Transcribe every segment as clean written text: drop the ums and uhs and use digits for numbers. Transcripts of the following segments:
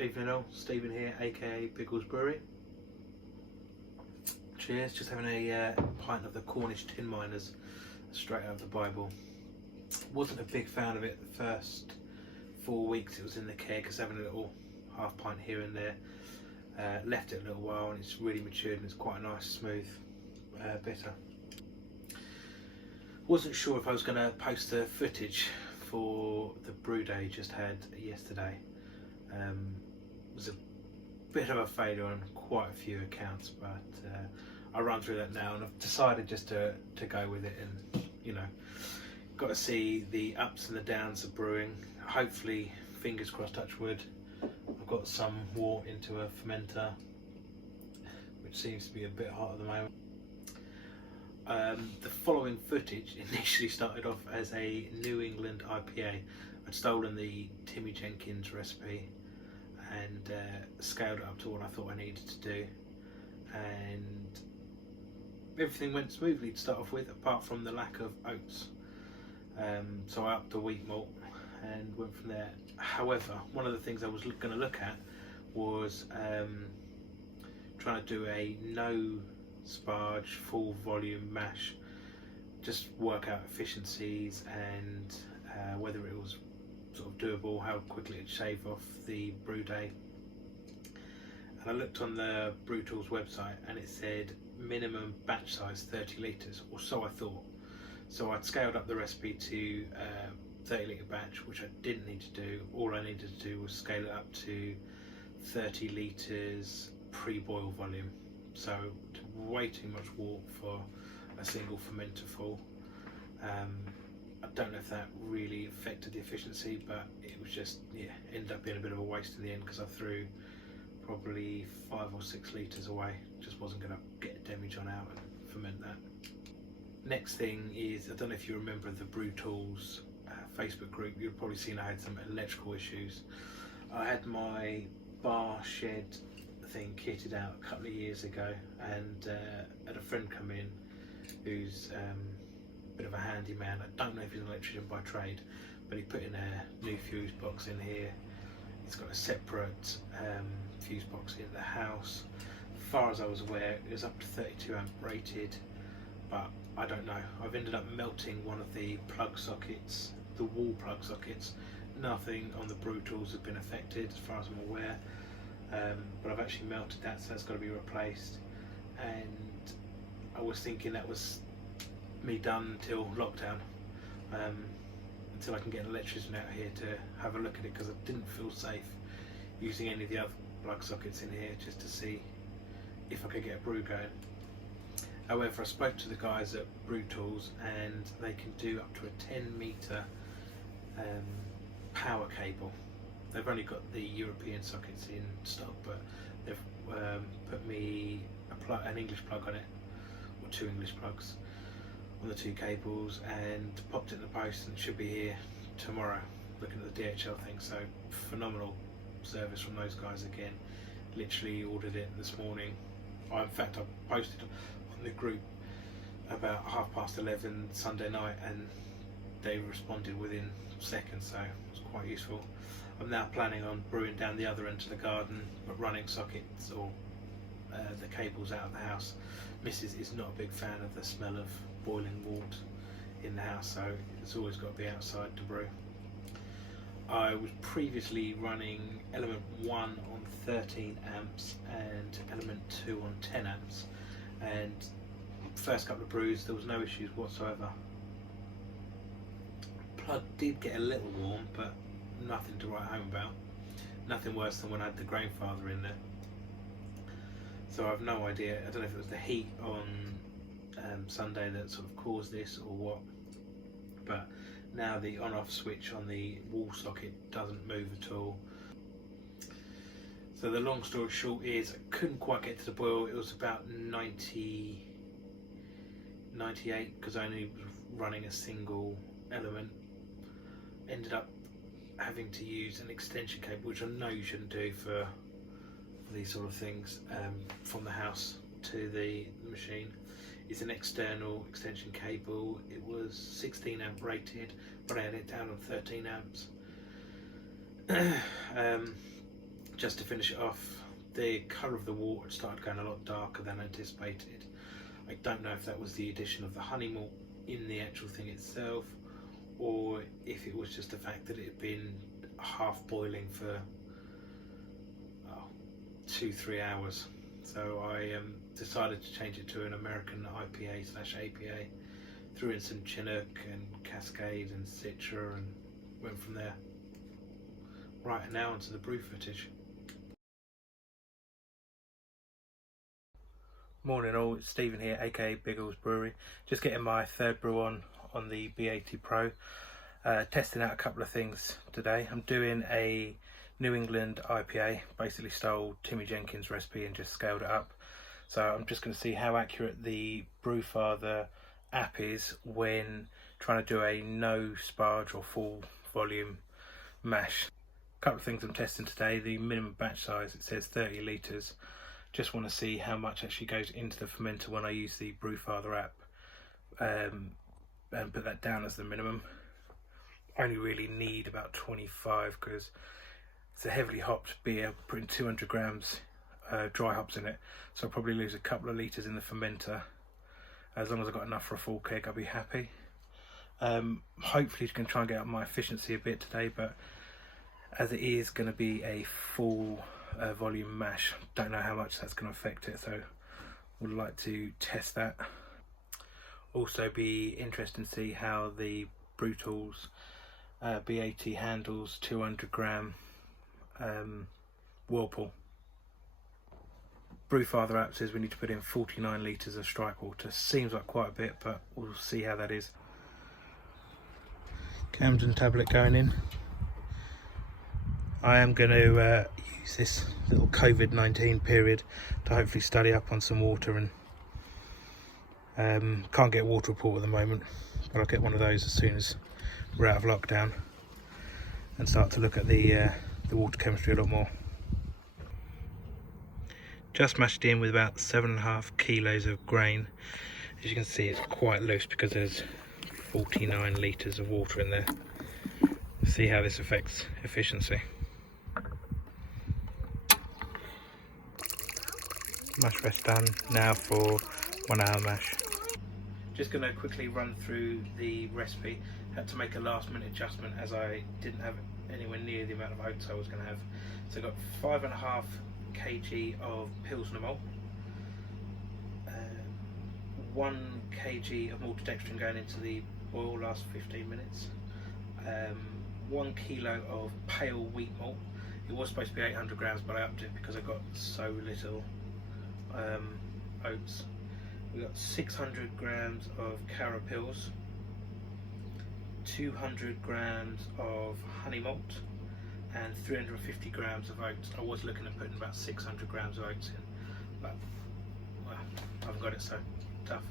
Evening all, Stephen here, aka Pickles Brewery. Cheers, just having a pint of the Cornish Tin Miners, straight out of the Bible. Wasn't a big fan of it the first 4 weeks it was in the keg, because having a little half pint here and there. Left it a little while and it's really matured and it's quite a nice smooth bitter. Wasn't sure if I was going to post the footage for the brew day just had yesterday. It was a bit of a failure on quite a few accounts, but I'll run through that now, and I've decided just to go with it, and got to see the ups and the downs of brewing. Hopefully, fingers crossed, touch wood, I've got some wort into a fermenter, which seems to be a bit hot at the moment. The following footage initially started off as a New England IPA. I'd stolen the Timmy Jenkins recipe and scaled it up to what I thought I needed to do, and everything went smoothly to start off with, apart from the lack of oats. So I upped the wheat malt and went from there. However, one of the things I was going to look at was trying to do a no sparge full volume mash, just work out efficiencies and whether it was sort of doable, how quickly it'd shave off the brew day. And I looked on the Brew Tools website and it said minimum batch size 30 litres, or so I thought. So I'd scaled up the recipe to 30 litre batch, which I didn't need to do. All I needed to do was scale it up to 30 litres pre-boil volume. So way too much wort for a single fermenter full. I don't know if that really affected the efficiency, but it was just, ended up being a bit of a waste in the end, because I threw probably 5 or 6 litres away. Just wasn't going to get a demi-john out and ferment that. Next thing is, I don't know if you remember the Brew Tools Facebook group, you've probably seen I had some electrical issues. I had my bar shed thing kitted out a couple of years ago, and had a friend come in who's a bit of a handyman. I don't know if he's an electrician by trade, but he put in a new fuse box in here. It's got a separate fuse box in the house. As far as I was aware, it was up to 32 amp rated, but I don't know. I've ended up melting one of the plug sockets, the wall plug sockets. Nothing on the Brew Tools has been affected as far as I'm aware, but I've actually melted that, so that's got to be replaced. And I was thinking that was me done until lockdown, until I can get an electrician out here to have a look at it, because I didn't feel safe using any of the other plug sockets in here, just to see if I could get a brew going. However, I spoke to the guys at Brew Tools and they can do up to a 10 metre power cable. They've only got the European sockets in stock, but they've put me an English plug on it, or 2 English plugs on the 2 cables, and popped it in the post, and should be here tomorrow. Looking at the DHL thing, so phenomenal service from those guys again. Literally ordered it this morning. In fact, I posted on the group about 11:30 Sunday night, and they responded within seconds, so it was quite useful. I'm now planning on brewing down the other end of the garden, but running sockets or the cables out of the house. Mrs. is not a big fan of the smell of boiling wort in the house, so it's always got to be outside to brew. I was previously running element 1 on 13 amps and element 2 on 10 amps, and first couple of brews there was no issues whatsoever. Plug did get a little warm, but nothing to write home about. Nothing worse than when I had the Grainfather in there. So I have no idea. I don't know if it was the heat on Sunday that sort of caused this or what, but now the on-off switch on the wall socket doesn't move at all. So the long story short is, I couldn't quite get to the boil. It was about 98, because I only was running a single element. Ended up having to use an extension cable, which I know you shouldn't do for these sort of things, from the house to the machine. It's an external extension cable. It was 16 amp rated, but I had it down on 13 amps. Just to finish it off, the colour of the water started going a lot darker than anticipated. I don't know if that was the addition of the honey malt in the actual thing itself, or if it was just the fact that it had been half boiling for 2-3 hours. So I decided to change it to an American IPA/APA, threw in some Chinook and Cascade and Citra and went from there. Right, and now onto the brew footage. Morning all, it's Stephen here, aka Biggles Brewery. Just getting my third brew on the B80 Pro. Testing out a couple of things today. I'm doing a New England IPA, basically stole Timmy Jenkins' recipe and just scaled it up. So I'm just going to see how accurate the Brewfather app is when trying to do a no sparge or full volume mash. A couple of things I'm testing today. The minimum batch size, it says 30 litres. Just want to see how much actually goes into the fermenter when I use the Brewfather app, and put that down as the minimum. I only really need about 25 because it's a heavily hopped beer, putting 200 grams dry hops in it, so I'll probably lose a couple of litres in the fermenter. As long as I've got enough for a full keg, I'll be happy. Hopefully I can try and get up my efficiency a bit today, but as it is going to be a full volume mash, don't know how much that's going to affect it, so would like to test that. Also be interesting to see how the Brewtools B80 handles 200 gram Whirlpool. Brewfather app says we need to put in 49 litres of strike water. Seems like quite a bit, but we'll see how that is. Camden tablet going in. I am going to use this little COVID-19 period to hopefully study up on some water, and can't get a water report at the moment, but I'll get one of those as soon as we're out of lockdown and start to look at the water chemistry a lot more. Just mashed in with about 7.5 kilos of grain. As you can see, it's quite loose because there's 49 litres of water in there. See how this affects efficiency. Mash rest done. Now for 1 hour mash. Just going to quickly run through the recipe. Had to make a last minute adjustment as I didn't have anywhere near the amount of oats I was going to have. So I got 5.5 kg of Pilsner malt, 1 kg of maltodextrin going into the boil last 15 minutes, 1 kilo of pale wheat malt. It was supposed to be 800 grams, but I upped it because I got so little oats. We got 600 grams of carapils, 200 grams of honey malt, and 350 grams of oats. I was looking at putting about 600 grams of oats in, but well, I've got it, so tough.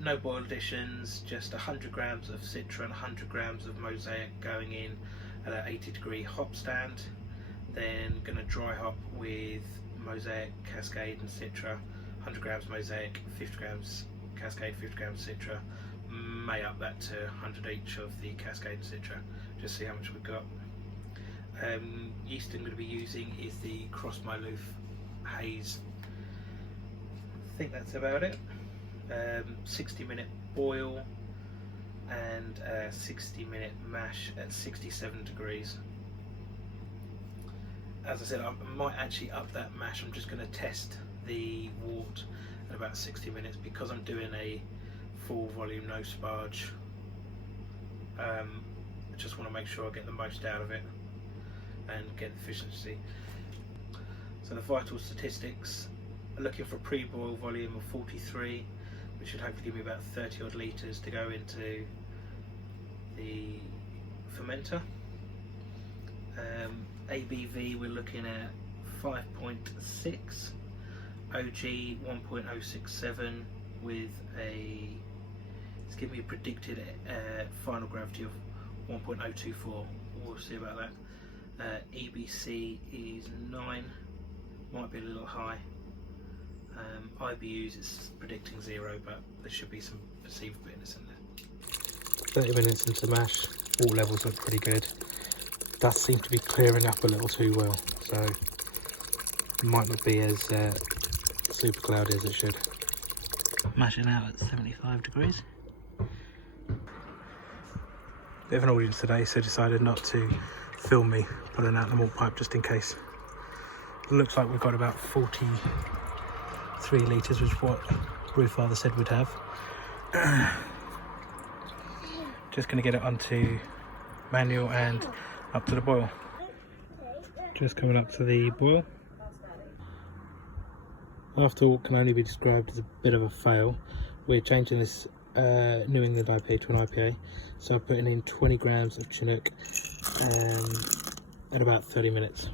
No boil additions, just 100 grams of Citra and 100 grams of Mosaic going in at an 80-degree hop stand. Then going to dry hop with Mosaic, Cascade and Citra. 100 grams Mosaic, 50 grams Cascade, 50 grams Citra. May up that to 100 each of the Cascade and Citra. Just see how much we've got. Yeast I'm going to be using is the Cross My Loof Haze. I think that's about it. 60-minute boil and 60-minute mash at 67 degrees. As I said, I might actually up that mash. I'm just going to test the wort at about 60 minutes because I'm doing a full volume no sparge. I just want to make sure I get the most out of it and get efficiency. So the vital statistics, I'm looking for a pre-boil volume of 43, which should hopefully give me about 30 odd litres to go into the fermenter. ABV we're looking at 5.6, OG 1.067 with it's giving me a predicted final gravity of 1.024. We'll see about that. EBC is 9, might be a little high. IBUs is predicting 0, but there should be some perceived bitterness in there. 30 minutes into the mash, all levels look pretty good. does seem to be clearing up a little too well, so it might not be as super cloudy as it should. Mashing out at 75 degrees. Bit of an audience today, so decided not to film me pulling out the malt pipe just in case. It looks like we've got about 43 litres, which is what Brewfather said we'd have. Just going to get it onto manual and up to the boil. Just coming up to the boil. After what can only be described as a bit of a fail, we're changing this New England IPA to an IPA. So I'm putting in 20 grams of Chinook at about 30 minutes.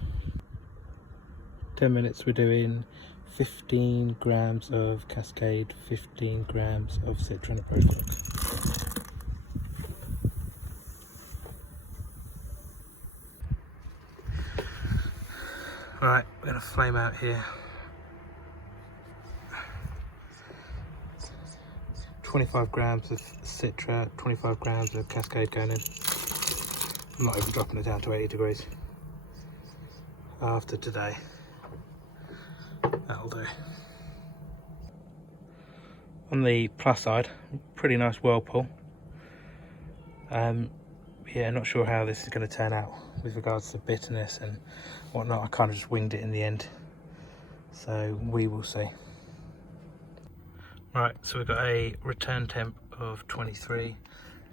10 minutes we're doing 15 grams of Cascade, 15 grams of Citra and a Profile. Right, we're going to flame out here. 25 grams of Citra, 25 grams of Cascade going in. I'm not even dropping it down to 80 degrees. After today, that'll do. On the plus side, pretty nice whirlpool. Yeah, not sure how this is going to turn out with regards to bitterness and whatnot. I kind of just winged it in the end, so we will see. Right, so we've got a return temp of 23,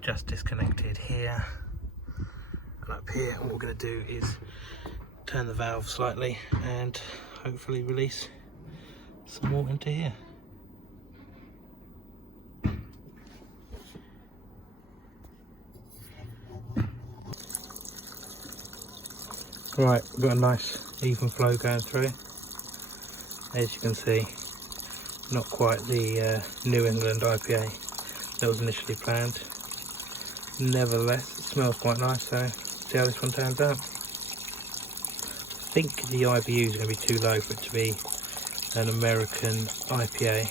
just disconnected here and up here. And what we're going to do is turn the valve slightly and hopefully release some water into here. Right, we've got a nice even flow going through. As you can see, not quite the New England IPA that was initially planned. Nevertheless, it smells quite nice, so see how this one turns out. I think the IBUs are going to be too low for it to be an American IPA,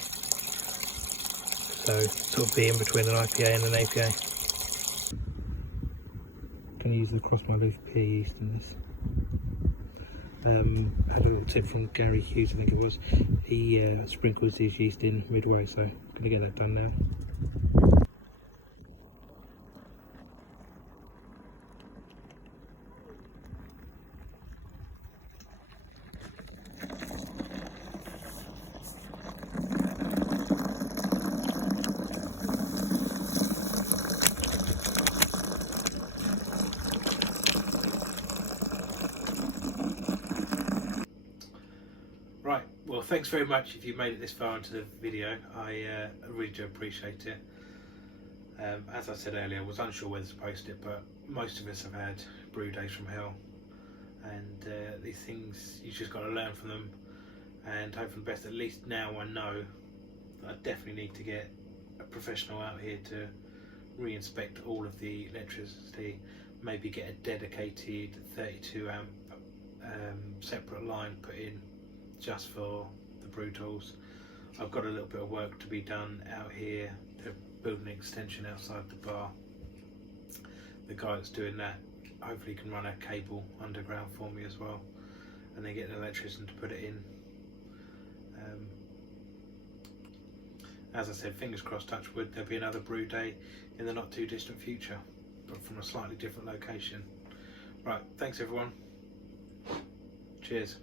so sort of be in between an IPA and an APA. I'm going to use the Cross My Loaf pear yeast in this. Had a little tip from Gary Hughes, I think it was. He sprinkles his yeast in midway, so I'm going to get that done now. Right, well, thanks very much if you made it this far into the video. I really do appreciate it. As I said earlier, I was unsure whether to post it, but most of us have had brew days from hell, and these things, you just got to learn from them and hope for the best. At least now I know that I definitely need to get a professional out here to re-inspect all of the electricity, maybe get a dedicated 32 amp separate line put in just for the brew tools. I've got a little bit of work to be done out here. They're building an extension outside the bar. The guy that's doing that hopefully can run a cable underground for me as well, and then get an electrician to put it in. As I said, fingers crossed, touch wood, there'll be another brew day in the not too distant future, but from a slightly different location. Right, thanks everyone. Cheers.